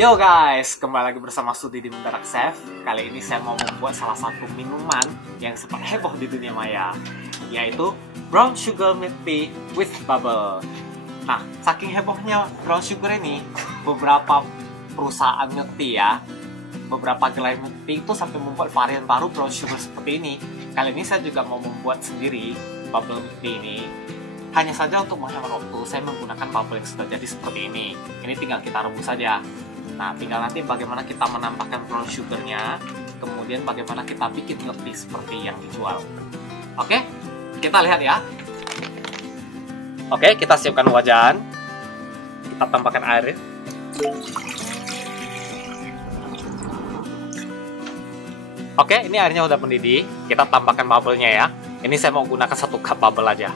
Yo guys, kembali lagi bersama Sudi di Mendarak Chef. Kali ini saya mau membuat salah satu minuman yang sempat heboh di dunia maya, yaitu brown sugar milk tea with bubble. Nah, saking hebohnya brown sugar ini, beberapa perusahaan milk tea ya, beberapa gerai milk tea itu sampai membuat varian baru brown sugar seperti ini. Kali ini saya juga mau membuat sendiri bubble milk tea ini. Hanya saja untuk menghemat waktu, saya menggunakan bubble yang sudah jadi seperti ini. Ini tinggal kita rebus saja. Nah, tinggal nanti bagaimana kita menambahkan brown sugarnya, kemudian bagaimana kita bikin milk tea seperti yang dijual. Oke, kita lihat ya. Oke, kita siapkan wajan. Kita tambahkan air. Oke, ini airnya udah mendidih. Kita tambahkan bubble-nya ya. Ini saya mau gunakan 1 cup bubble aja.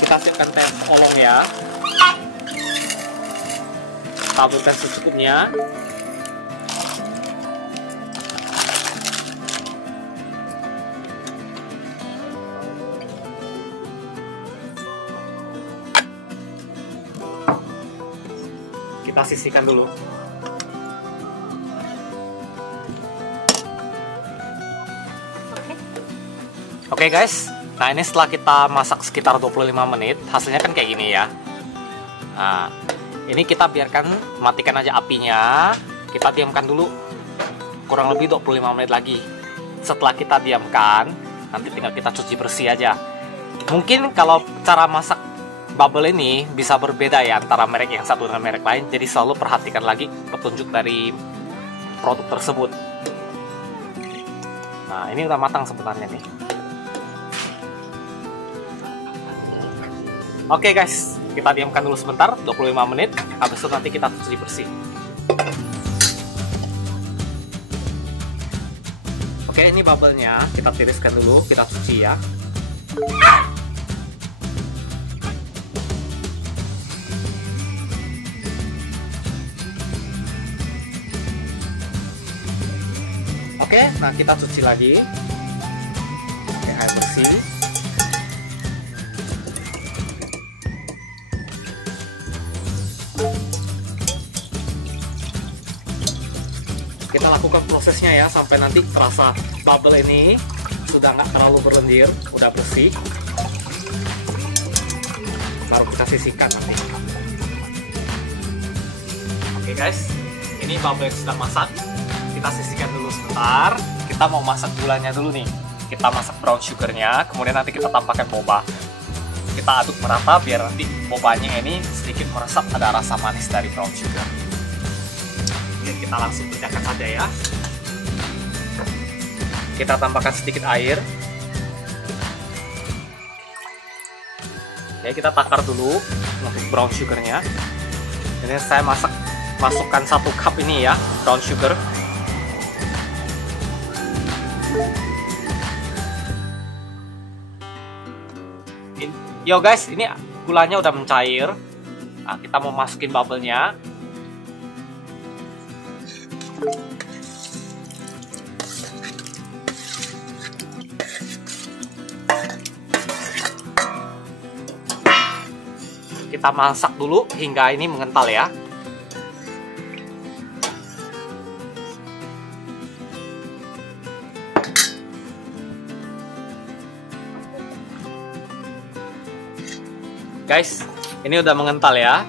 Kita siapkan teh oolong ya. Taburkan secukupnya. Kita sisihkan dulu. Oke guys. Nah, ini setelah kita masak sekitar 25 menit, hasilnya kan kayak gini ya. Nah, ini kita biarkan, matikan aja apinya. Kita diamkan dulu kurang lebih 25 menit lagi. Setelah kita diamkan, nanti tinggal kita cuci bersih aja. Mungkin kalau cara masak bubble ini bisa berbeda ya antara merek yang satu dengan merek lain. Jadi selalu perhatikan lagi petunjuk dari produk tersebut. Nah, ini udah matang sebenarnya nih. Oke guys, kita diamkan dulu sebentar, 25 menit. Habis itu nanti kita cuci bersih. Oke, ini bubble-nya kita tiriskan dulu, kita cuci ya. Oke, nah kita cuci lagi. Pakai air bersih. Kita lakukan prosesnya ya sampai nanti terasa bubble ini sudah nggak terlalu berlendir, udah bersih. Baru kita sisihkan nanti. Oke guys, ini bubble yang sudah masak. Kita sisihkan dulu sebentar. Kita mau masak gulanya dulu nih. Kita masak brown sugarnya, kemudian nanti kita tambahkan boba. Kita aduk merata biar nanti bobanya ini sedikit meresap, ada rasa manis dari brown sugar. Kita langsung pecahkan saja ya. Kita tambahkan sedikit air. Ya, kita takar dulu untuk brown sugarnya. Ini saya masukkan 1 cup ini ya, brown sugar. Yo guys, ini gulanya udah mencair. Nah, kita mau masukin bubble-nya. Kita masak dulu hingga ini mengental ya. Guys, ini udah mengental ya.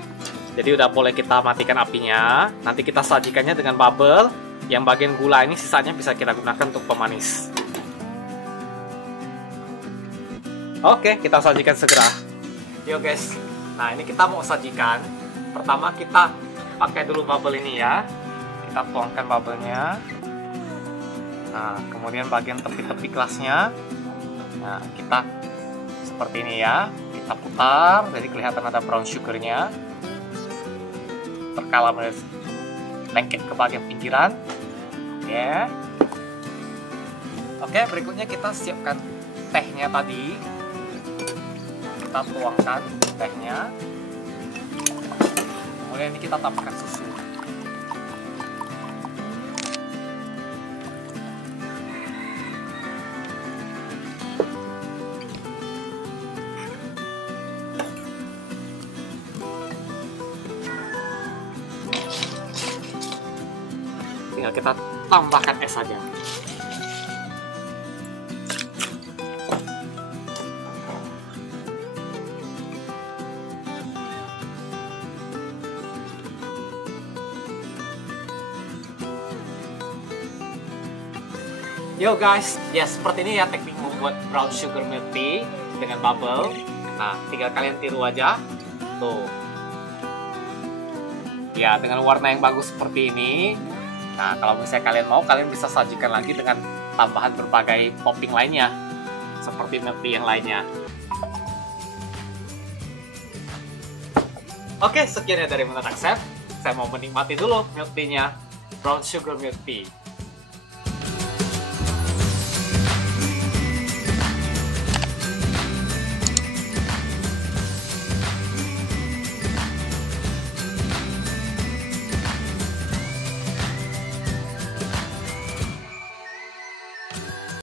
Jadi udah boleh kita matikan apinya. Nanti kita sajikannya dengan bubble. Yang bagian gula ini sisanya bisa kita gunakan untuk pemanis. Oke, kita sajikan segera. Yo guys. Nah, ini kita mau sajikan. Pertama kita pakai dulu bubble ini ya. Kita tuangkan bubble-nya. Nah, kemudian bagian tepi-tepi gelasnya. Nah, kita seperti ini ya. Kita putar, jadi kelihatan ada brown sugarnya. Terkalah lengket ke bagian pinggiran. Ya. Oke, berikutnya kita siapkan tehnya tadi. Kita tuangkan tehnya. Kemudian ini kita tambahkan susu. Tinggal kita tambahkan es saja. Yo guys, ya seperti ini ya teknik membuat brown sugar milk tea dengan bubble. Nah, tinggal kalian tiru aja. Tuh. Ya, dengan warna yang bagus seperti ini. Nah, kalau misalnya kalian mau, kalian bisa sajikan lagi dengan tambahan berbagai topping lainnya. Seperti milk tea yang lainnya. Oke, sekian ya dari Mendadak Chef. Saya mau menikmati dulu milk tea-nya. Brown sugar milk tea.